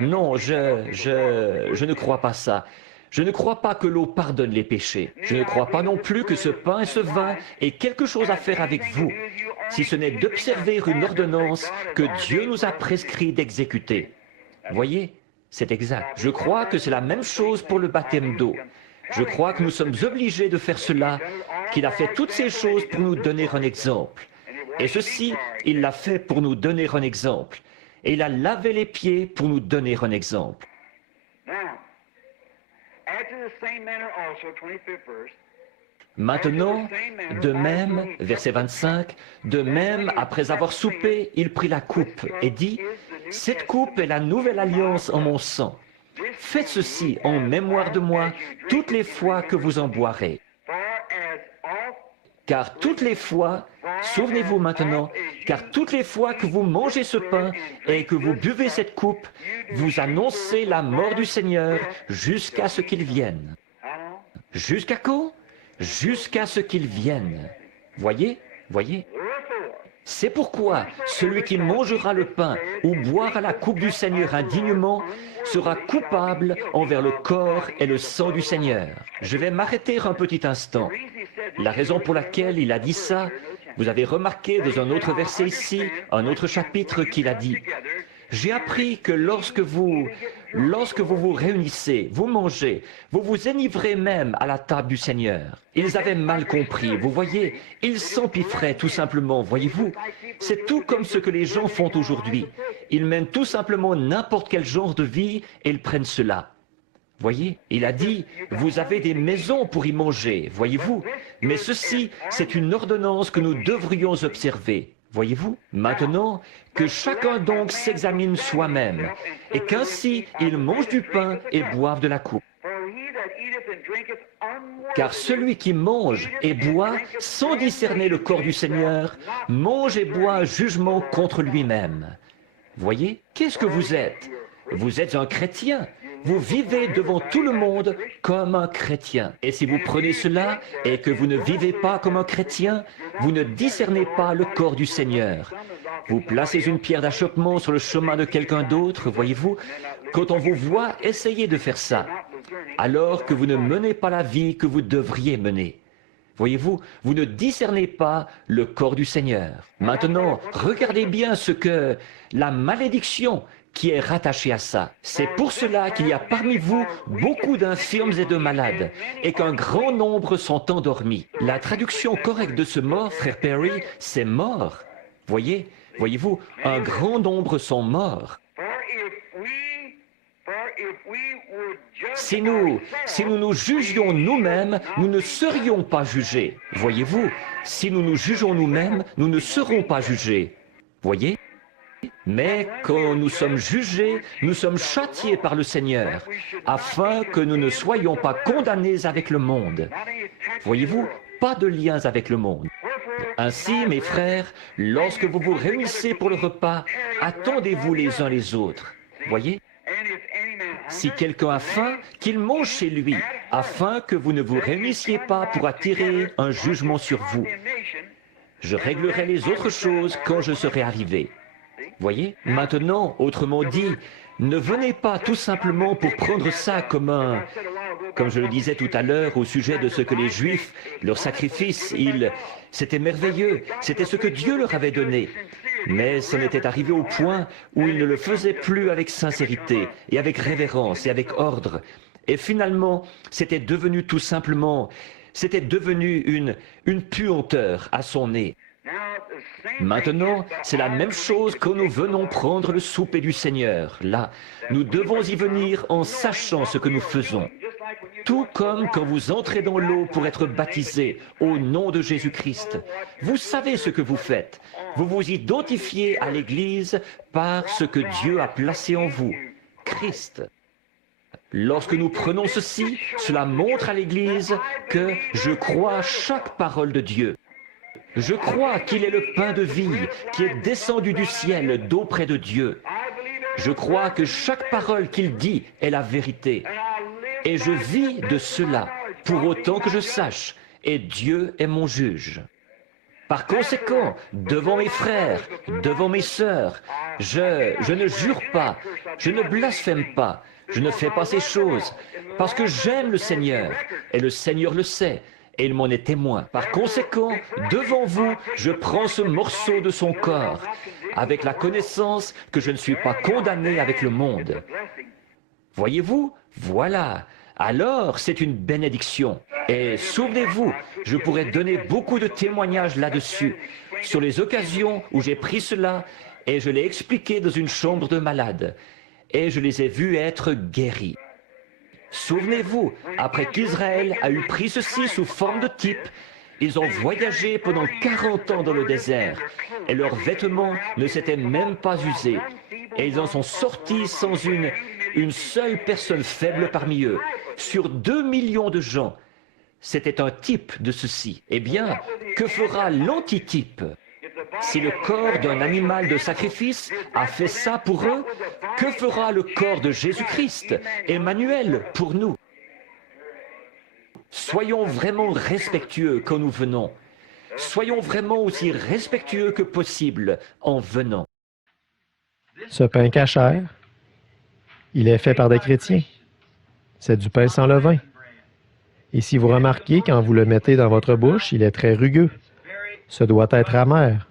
non, je ne crois pas ça. Je ne crois pas que l'eau pardonne les péchés. Je ne crois pas non plus que ce pain et ce vin aient quelque chose à faire avec vous, si ce n'est d'observer une ordonnance que Dieu nous a prescrit d'exécuter. Voyez, c'est exact. Je crois que c'est la même chose pour le baptême d'eau. Je crois que nous sommes obligés de faire cela, qu'il a fait toutes ces choses pour nous donner un exemple. Et ceci, il l'a fait pour nous donner un exemple. Et il a lavé les pieds pour nous donner un exemple. Maintenant, de même, verset 25, de même, après avoir soupé, il prit la coupe et dit, « Cette coupe est la nouvelle alliance en mon sang. Faites ceci en mémoire de moi toutes les fois que vous en boirez. Car toutes les fois, souvenez-vous maintenant, car toutes les fois que vous mangez ce pain et que vous buvez cette coupe, vous annoncez la mort du Seigneur jusqu'à ce qu'il vienne. » Jusqu'à quand? Jusqu'à ce qu'il vienne. Voyez? C'est pourquoi celui qui mangera le pain ou boira la coupe du Seigneur indignement sera coupable envers le corps et le sang du Seigneur. Je vais m'arrêter un petit instant. La raison pour laquelle il a dit ça, vous avez remarqué dans un autre verset ici, un autre chapitre qu'il a dit. J'ai appris que lorsque vous lorsque vous vous réunissez, vous mangez, vous vous enivrez même à la table du Seigneur. Ils avaient mal compris, vous voyez, ils s'empiffraient tout simplement, voyez-vous. C'est tout comme ce que les gens font aujourd'hui. Ils mènent tout simplement n'importe quel genre de vie et ils prennent cela. Voyez, il a dit, vous avez des maisons pour y manger, voyez-vous. Mais ceci, c'est une ordonnance que nous devrions observer. Voyez-vous, maintenant, que chacun donc s'examine soi-même, et qu'ainsi il mange du pain et boive de la coupe. Car celui qui mange et boit sans discerner le corps du Seigneur, mange et boit un jugement contre lui-même. Voyez, qu'est-ce que vous êtes? Vous êtes un chrétien. Vous vivez devant tout le monde comme un chrétien. Et si vous prenez cela et que vous ne vivez pas comme un chrétien, vous ne discernez pas le corps du Seigneur. Vous placez une pierre d'achoppement sur le chemin de quelqu'un d'autre, voyez-vous. Quand on vous voit, essayez de faire ça, alors que vous ne menez pas la vie que vous devriez mener. Voyez-vous, vous ne discernez pas le corps du Seigneur. Maintenant, regardez bien ce que la malédiction qui est rattaché à ça. C'est pour cela qu'il y a parmi vous beaucoup d'infirmes et de malades, et qu'un grand nombre sont endormis. La traduction correcte de ce mot, frère Perry, c'est mort. Voyez-vous, un grand nombre sont morts. Si nous nous jugions nous-mêmes, nous ne serions pas jugés. Voyez-vous, si nous nous jugeons nous-mêmes, nous ne serons pas jugés. Voyez? Mais quand nous sommes jugés, nous sommes châtiés par le Seigneur, afin que nous ne soyons pas condamnés avec le monde. Voyez-vous, pas de liens avec le monde. Ainsi, mes frères, lorsque vous vous réunissez pour le repas, attendez-vous les uns les autres. Voyez? Si quelqu'un a faim, qu'il mange chez lui, afin que vous ne vous réunissiez pas pour attirer un jugement sur vous. Je réglerai les autres choses quand je serai arrivé. Voyez? Maintenant, autrement dit, ne venez pas tout simplement pour prendre ça comme je le disais tout à l'heure au sujet de ce que les Juifs, leur sacrifice, c'était merveilleux, c'était ce que Dieu leur avait donné. Mais ça n'était arrivé au point où ils ne le faisaient plus avec sincérité et avec révérence et avec ordre. Et finalement, c'était devenu tout simplement, c'était devenu une puanteur à son nez. Maintenant, c'est la même chose quand nous venons prendre le souper du Seigneur. Là, nous devons y venir en sachant ce que nous faisons. Tout comme quand vous entrez dans l'eau pour être baptisé au nom de Jésus-Christ. Vous savez ce que vous faites. Vous vous identifiez à l'Église par ce que Dieu a placé en vous, Christ. Lorsque nous prenons ceci, cela montre à l'Église que je crois à chaque parole de Dieu. Je crois qu'il est le pain de vie qui est descendu du ciel d'auprès de Dieu. Je crois que chaque parole qu'il dit est la vérité. Et je vis de cela, pour autant que je sache, et Dieu est mon juge. Par conséquent, devant mes frères, devant mes sœurs, je ne jure pas, je ne blasphème pas, je ne fais pas ces choses, parce que j'aime le Seigneur, et le Seigneur le sait, et il m'en est témoin. Par conséquent, devant vous, je prends ce morceau de son corps, avec la connaissance que je ne suis pas condamné avec le monde. Voyez-vous? Voilà. Alors, c'est une bénédiction. Et souvenez-vous, je pourrais donner beaucoup de témoignages là-dessus, sur les occasions où j'ai pris cela et je l'ai expliqué dans une chambre de malade, et je les ai vus être guéris. Souvenez-vous, après qu'Israël a eu pris ceci sous forme de type, ils ont voyagé pendant 40 ans dans le désert, et leurs vêtements ne s'étaient même pas usés, et ils en sont sortis sans une seule personne faible parmi eux, sur 2 millions de gens. C'était un type de ceci. Eh bien, que fera l'antitype? Si le corps d'un animal de sacrifice a fait ça pour eux, que fera le corps de Jésus-Christ, Emmanuel, pour nous? Soyons vraiment respectueux quand nous venons. Soyons vraiment aussi respectueux que possible en venant. Ce pain cachère, il est fait par des chrétiens. C'est du pain sans levain. Et si vous remarquez, quand vous le mettez dans votre bouche, il est très rugueux. Ce doit être amer.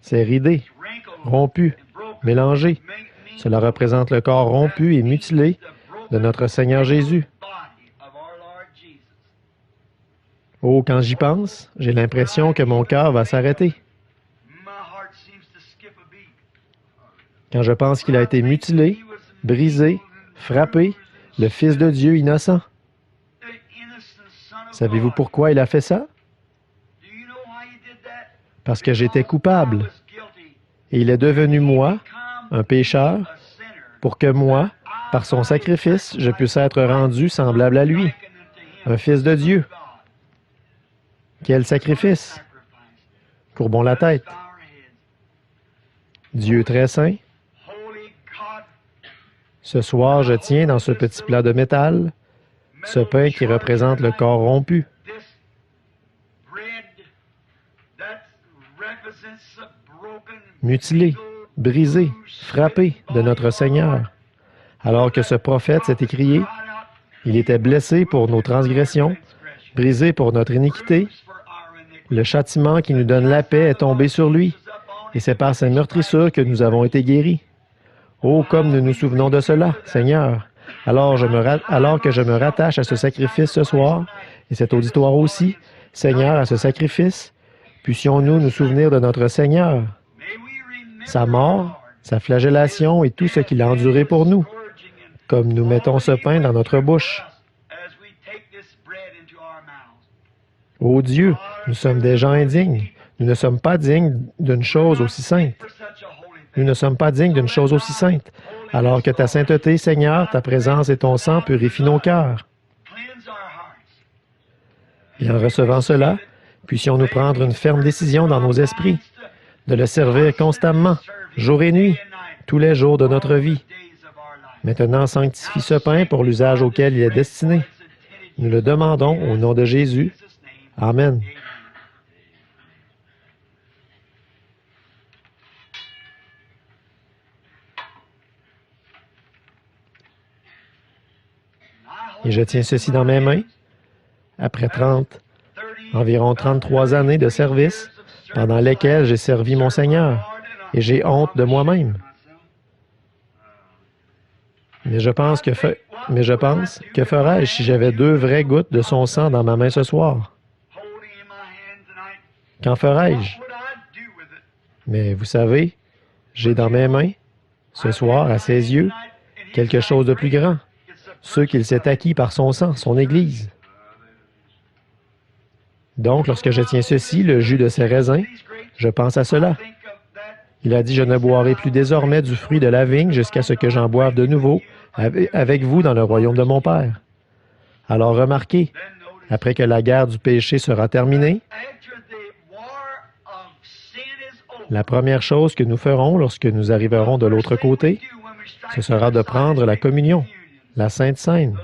C'est ridé, rompu, mélangé. Cela représente le corps rompu et mutilé de notre Seigneur Jésus. Oh, quand j'y pense, j'ai l'impression que mon cœur va s'arrêter. Quand je pense qu'il a été mutilé, brisé, frappé, le Fils de Dieu innocent. Savez-vous pourquoi il a fait ça? Parce que j'étais coupable. Et il est devenu moi, un pécheur, pour que moi, par son sacrifice, je puisse être rendu semblable à lui, un Fils de Dieu. Quel sacrifice! Courbons la tête. Dieu très saint, ce soir, je tiens dans ce petit plat de métal ce pain qui représente le corps rompu. Mutilé, brisé, frappé de notre Seigneur. Alors que ce prophète s'est écrié, il était blessé pour nos transgressions, brisé pour notre iniquité. Le châtiment qui nous donne la paix est tombé sur lui, et c'est par sa meurtrissure que nous avons été guéris. Oh, comme nous nous souvenons de cela, Seigneur! Alors que je me rattache à ce sacrifice ce soir, et cet auditoire aussi, Seigneur, à ce sacrifice, puissions-nous nous souvenir de notre Seigneur, sa mort, sa flagellation et tout ce qu'il a enduré pour nous, comme nous mettons ce pain dans notre bouche. Ô Dieu, nous sommes des gens indignes. Nous ne sommes pas dignes d'une chose aussi sainte. Nous ne sommes pas dignes d'une chose aussi sainte, alors que ta sainteté, Seigneur, ta présence et ton sang purifient nos cœurs. Et en recevant cela, puissions-nous prendre une ferme décision dans nos esprits, de le servir constamment, jour et nuit, tous les jours de notre vie. Maintenant, sanctifie ce pain pour l'usage auquel il est destiné. Nous le demandons au nom de Jésus. Amen. Et je tiens ceci dans mes mains. Après environ 33 années de service, pendant lesquelles j'ai servi mon Seigneur, et j'ai honte de moi-même. Mais je pense que ferais-je si j'avais 2 vraies gouttes de son sang dans ma main ce soir? Qu'en ferais-je? Mais vous savez, j'ai dans mes mains, ce soir, à ses yeux, quelque chose de plus grand, ce qu'il s'est acquis par son sang, son Église. Donc, lorsque je tiens ceci, le jus de ces raisins, je pense à cela. Il a dit, « Je ne boirai plus désormais du fruit de la vigne jusqu'à ce que j'en boive de nouveau avec vous dans le royaume de mon Père. » Alors remarquez, après que la guerre du péché sera terminée, la première chose que nous ferons lorsque nous arriverons de l'autre côté, ce sera de prendre la communion, la Sainte Seine.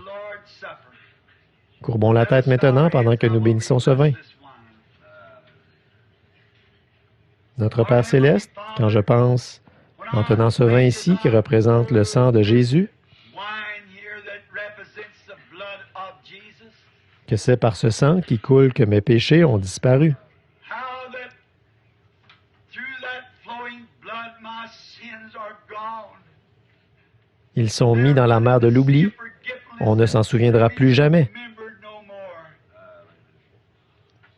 Courbons la tête maintenant pendant que nous bénissons ce vin. Notre Père céleste, quand je pense, en tenant ce vin ici qui représente le sang de Jésus, que c'est par ce sang qui coule que mes péchés ont disparu. Ils sont mis dans la mer de l'oubli. On ne s'en souviendra plus jamais.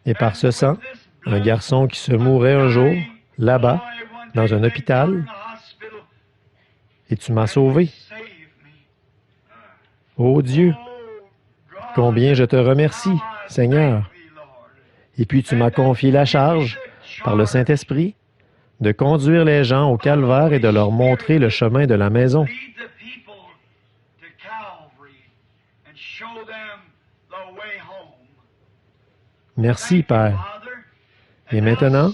Et par ce sang, un garçon qui se mourait un jour, là-bas, dans un hôpital, et tu m'as sauvé. Ô Dieu, combien je te remercie, Seigneur. Et puis tu m'as confié la charge, par le Saint-Esprit, de conduire les gens au calvaire et de leur montrer le chemin de la maison. Merci, Père. Et maintenant,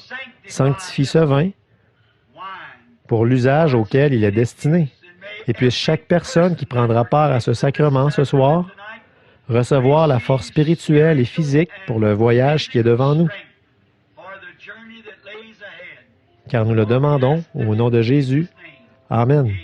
sanctifie ce vin pour l'usage auquel il est destiné. Et puisse chaque personne qui prendra part à ce sacrement ce soir recevoir la force spirituelle et physique pour le voyage qui est devant nous. Car nous le demandons au nom de Jésus. Amen.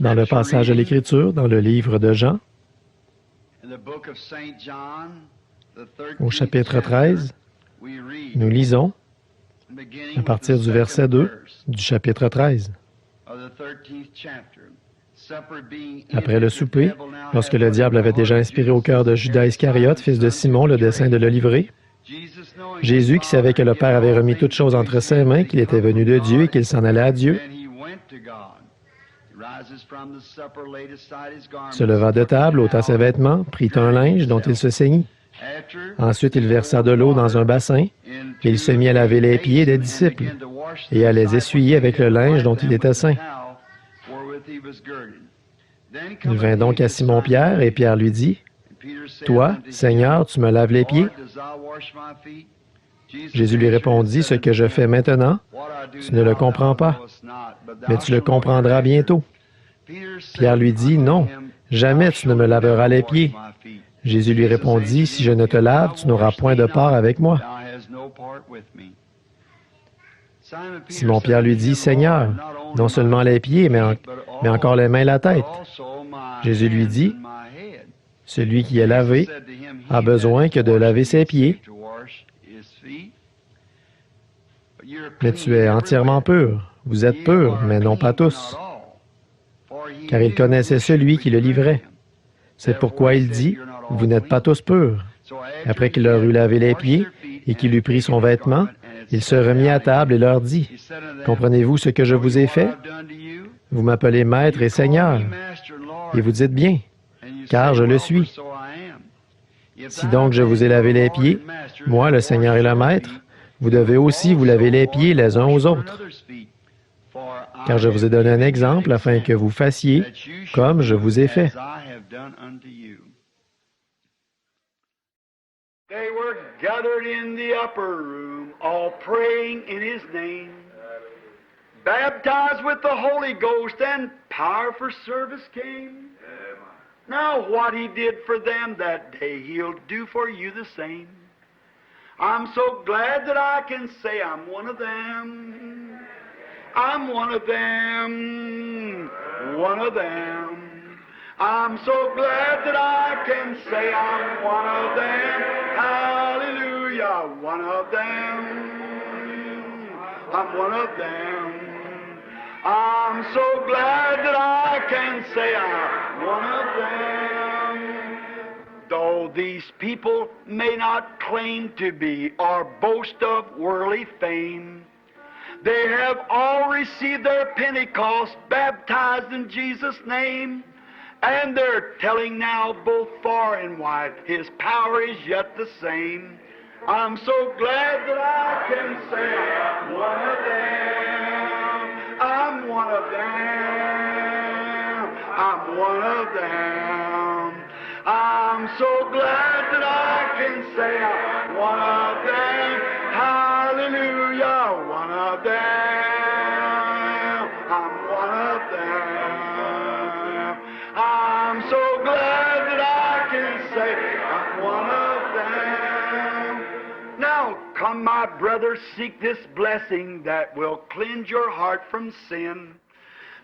Dans le passage de l'Écriture, dans le livre de Jean, au chapitre 13, nous lisons à partir du verset 2 du chapitre 13. Après le souper, lorsque le diable avait déjà inspiré au cœur de Judas Iscariote, fils de Simon, le dessein de le livrer, Jésus, qui savait que le Père avait remis toutes choses entre ses mains, qu'il était venu de Dieu et qu'il s'en allait à Dieu, se leva de table, ôta ses vêtements, prit un linge dont il se ceignit. Ensuite, il versa de l'eau dans un bassin, et il se mit à laver les pieds des disciples, et à les essuyer avec le linge dont il était ceint. Il vint donc à Simon-Pierre, et Pierre lui dit, « Toi, Seigneur, tu me laves les pieds? » Jésus lui répondit, « Ce que je fais maintenant, tu ne le comprends pas, mais tu le comprendras bientôt. » Pierre lui dit, « Non, jamais tu ne me laveras les pieds. » Jésus lui répondit, « Si je ne te lave, tu n'auras point de part avec moi. » Simon-Pierre lui dit, « Seigneur, non seulement les pieds, mais encore les mains et la tête. » Jésus lui dit, « Celui qui est lavé a besoin que de laver ses pieds, mais tu es entièrement pur. Vous êtes purs, mais non pas tous. » Car il connaissait celui qui le livrait. C'est pourquoi il dit, « Vous n'êtes pas tous purs. » Après qu'il leur eut lavé les pieds et qu'il eut pris son vêtement, il se remit à table et leur dit, « Comprenez-vous ce que je vous ai fait? Vous m'appelez Maître et Seigneur, et vous dites bien, car je le suis. Si donc je vous ai lavé les pieds, moi, le Seigneur et le Maître, vous devez aussi vous laver les pieds les uns aux autres. Car je vous ai donné un exemple afin que vous fassiez comme je vous ai fait. » They were gathered in the upper room, all praying in His name, baptized with the Holy Ghost, and power for service came. Now what He did for them that day, He'll do for you the same. I'm so glad that I can say I'm one of them. I'm one of them, one of them. I'm so glad that I can say I'm one of them. Hallelujah, one of them. I'm one of them. I'm so glad that I can say I'm one of them. Though these people may not claim to be or boast of worldly fame, they have all received their Pentecost, baptized in Jesus' name. And they're telling now both far and wide, His power is yet the same. I'm so glad that I can say I'm one of them. I'm one of them. I'm one of them. I'm so glad that I can say I'm one of them. Hallelujah, one of them. I'm one of them. I'm so glad that I can say I'm one of them. Now, come, my brother, seek this blessing that will cleanse your heart from sin,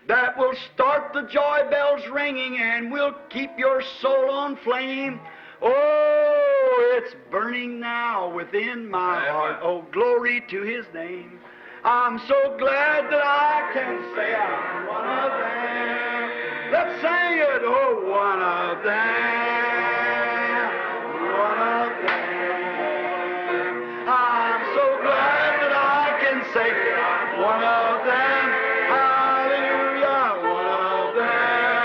that will start the joy bells ringing and will keep your soul on flame. Oh, it's burning now within my heart. Oh, glory to His name. I'm so glad that I can say I'm one of them. Let's sing it, oh, one of them, one of them. I'm so glad that I can say I'm one of them. Hallelujah, one of them,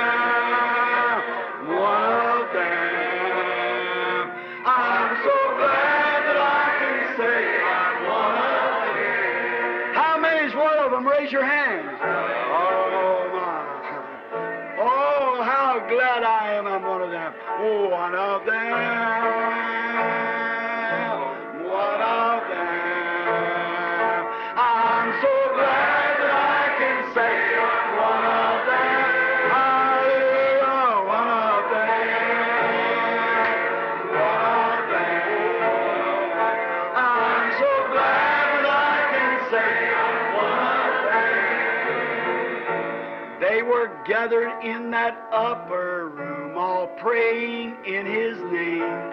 one of them. I'm so glad that I can say I'm one of them. How many's one of them? Raise your hands. Oh, my. Oh, how glad I am I'm one of them. Oh, gathered in that upper room, all praying in His name.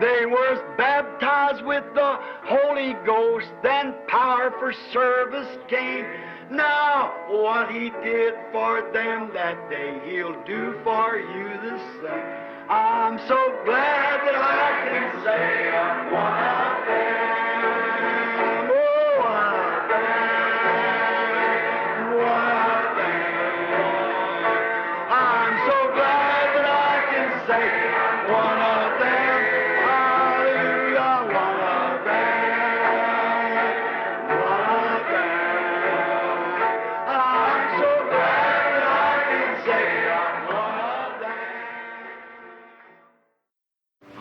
They were baptized with the Holy Ghost, then power for service came. Now, what He did for them that day, He'll do for you the same. I'm so glad that I can say I'm one of them. Oh, one of them. One of them. I'm so glad that I can say I'm one of them. Hallelujah, one of them. One of them. I'm so glad that I can say I'm one of them.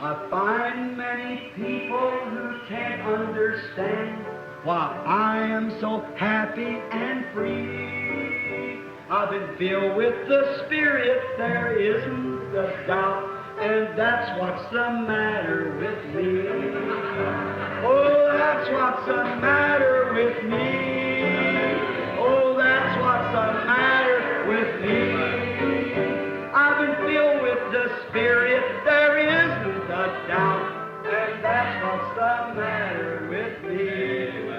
I find many people who can't understand why I am so happy and free. I've been filled with the Spirit, there isn't a doubt, and that's what's the matter with me. Oh, that's what's the matter with me. Oh, that's what's the matter with me. I've been filled with the Spirit, there isn't a doubt, and that's what's the matter with me.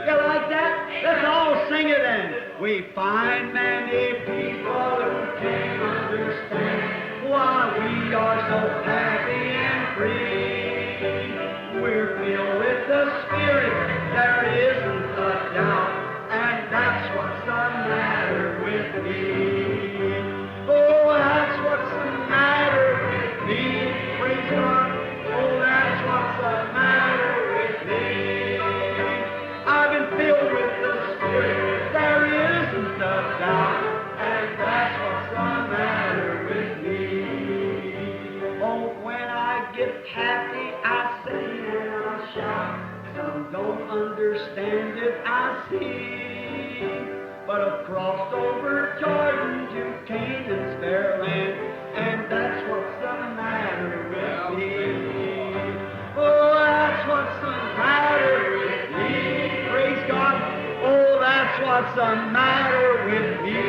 You like that? Let's all sing it then. We find many people who can't understand why we are so happy and free. We're filled with the Spirit, there isn't a doubt, and that's what's the matter with me. Oh, that's what's the matter with me. Praise God. Oh, that's what's the matter with me. I've been filled with the Spirit, there isn't a doubt, and that's what's the matter with me. Oh, when I get happy, I sing and I shout. Some don't understand it, I see. But I've crossed over Jordan to Canaan's fair land, and that's what's the matter with me. Oh, that's what's the matter with me. Praise God. Oh, that's what's the matter with me.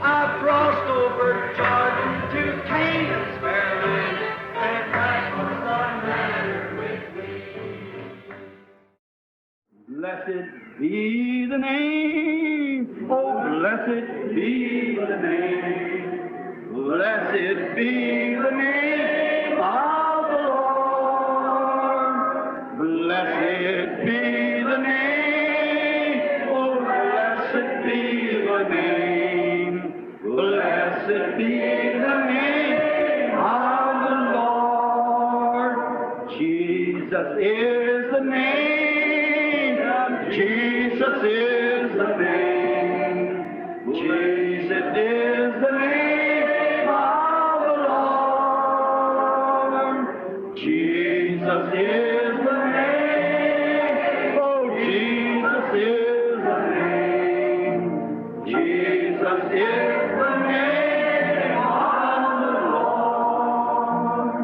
I've crossed over Jordan to Canaan's fair land, and that's what's the matter with me. Blessed be the name, oh blessed be the name, blessed be the name of the Lord. Blessed be the name, oh blessed be the name, blessed be the name of the Lord. Jesus is the name. Jesus is the name. Jesus is the name of the Lord. Jesus is the name. Oh, Jesus is the name. Jesus is the name of the Lord.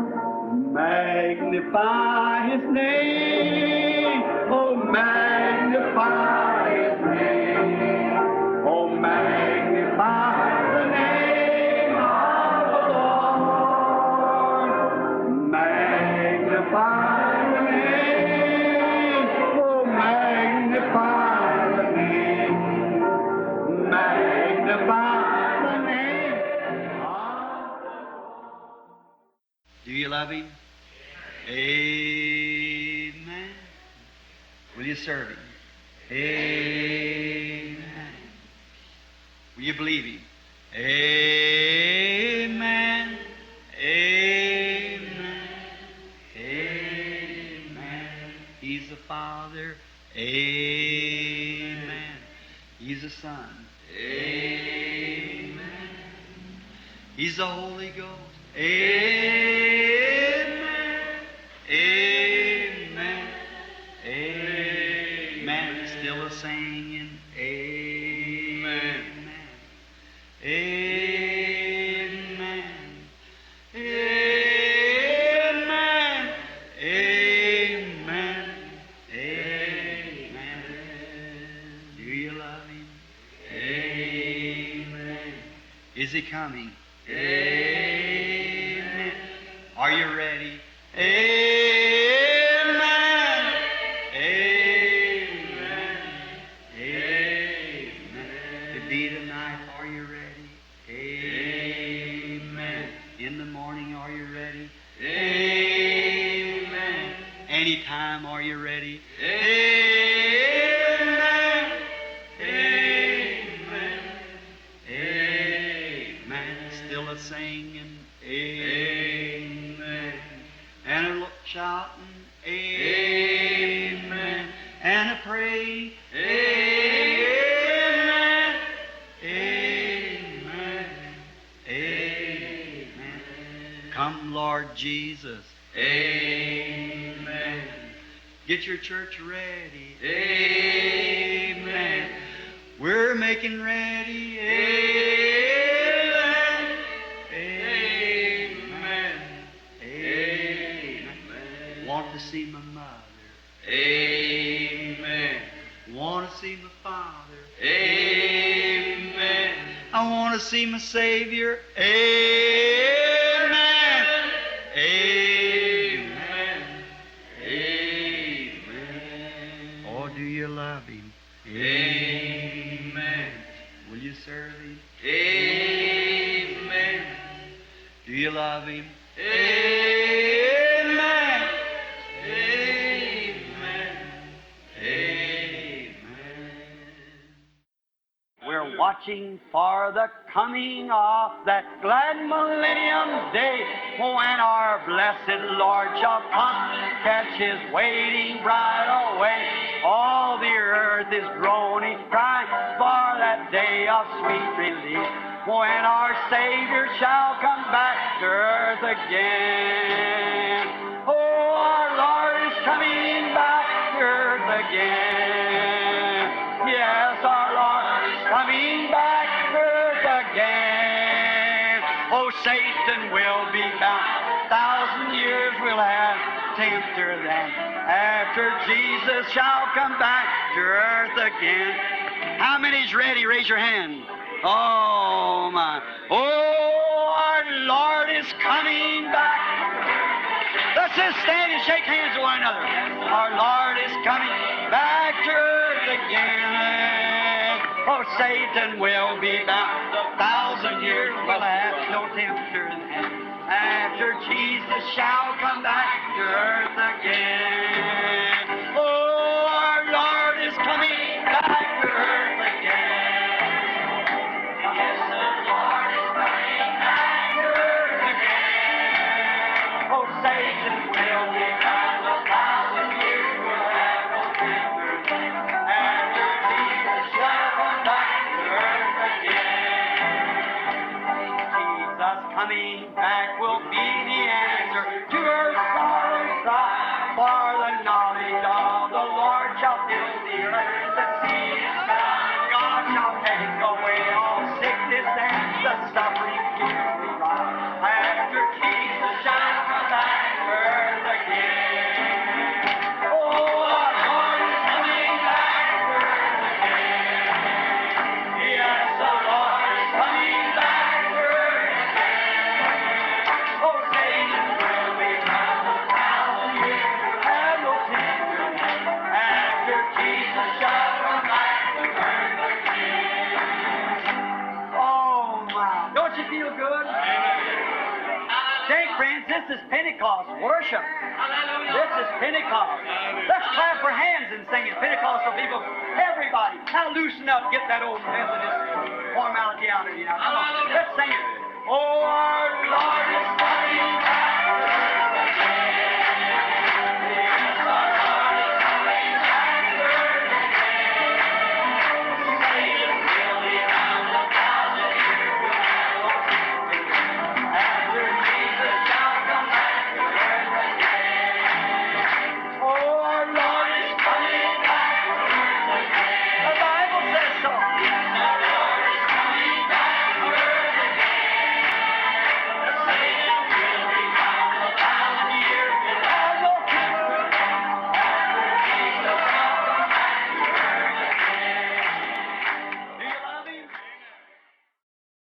Magnify His name. Oh, magnify His name. Oh, magnify the name of the Lord. Magnify the name. Oh, magnify the name. Magnify the name of the Lord. Do you love Him? Amen. Will you serve Him? Amen. Will you believe Him? Amen. Amen. Amen. He's the Father. Amen. He's the Son. Amen. He's the Holy Ghost. Amen. Amen. Amen. Still a singing. Amen. Amen. Amen. Amen. Amen. Do you love Him? Amen. Is He coming? Amen. Are you ready? Amen. Amen. Amen. To be tonight, are you ready? Amen. In the morning, are you ready? Amen. Anytime, are you ready? Amen. Amen. Amen. Still a singing. Amen. And a shouting. Amen. And a praying. Amen. Amen. Amen. Come, Lord Jesus. Amen. Get your church ready. Amen. We're making ready. Amen. Amen. Amen. Want to see my mother. Amen. Want to see my father. Amen. I want to see my Savior. Amen. Amen. Amen. Oh, do you love Him? Amen. Will you serve Him? Amen. Do you love Him? Amen. Amen. Amen. We're watching for the coming of that glad millennium day when our blessed Lord shall come, catch His waiting bride away. All the earth is groaning, crying for that day of sweet release when our Savior shall come back to earth again. Oh, our Lord is coming back to earth again. Yes, our Lord is coming back to earth again. Oh, Satan will be bound. 1,000 years will have tempter then. After Jesus shall come back to earth again. How many's ready? Raise your hand. Oh, my. Oh, our Lord is coming back. Let's just stand and shake hands with one another. Our Lord is coming back to earth again. Oh, Satan will be bound. 1,000 years will have no tempter then. After Jesus shall come back to earth again. Oh, our Lord is coming back to earth again. Yes, the Lord is coming back to earth again. Oh, Satan will be bound. 1,000 years will have no tempter then. After Jesus shall come back to earth again. Jesus coming back will be the answer to her sorrow cry. For the knowledge of the Lord shall fill the earth. The sea is found. God shall take away all sickness and the suffering tears we rise. After Jesus shall come back to earth again. Oh, our Lord is coming back to earth again. Yes, the Lord is coming back to earth again. Oh, Satan will be bound. 1,000 years will have no tempter then. After Jesus shall come back to earth again. Oh, my. Don't you feel good? Say, friends, this is Pentecost worship. This is Pentecost. Let's clap our hands and sing it. Pentecostal people, everybody, now loosen up, get that old Methodist formality out of you now. Come on, let's sing it. Oh, our Lord is coming back.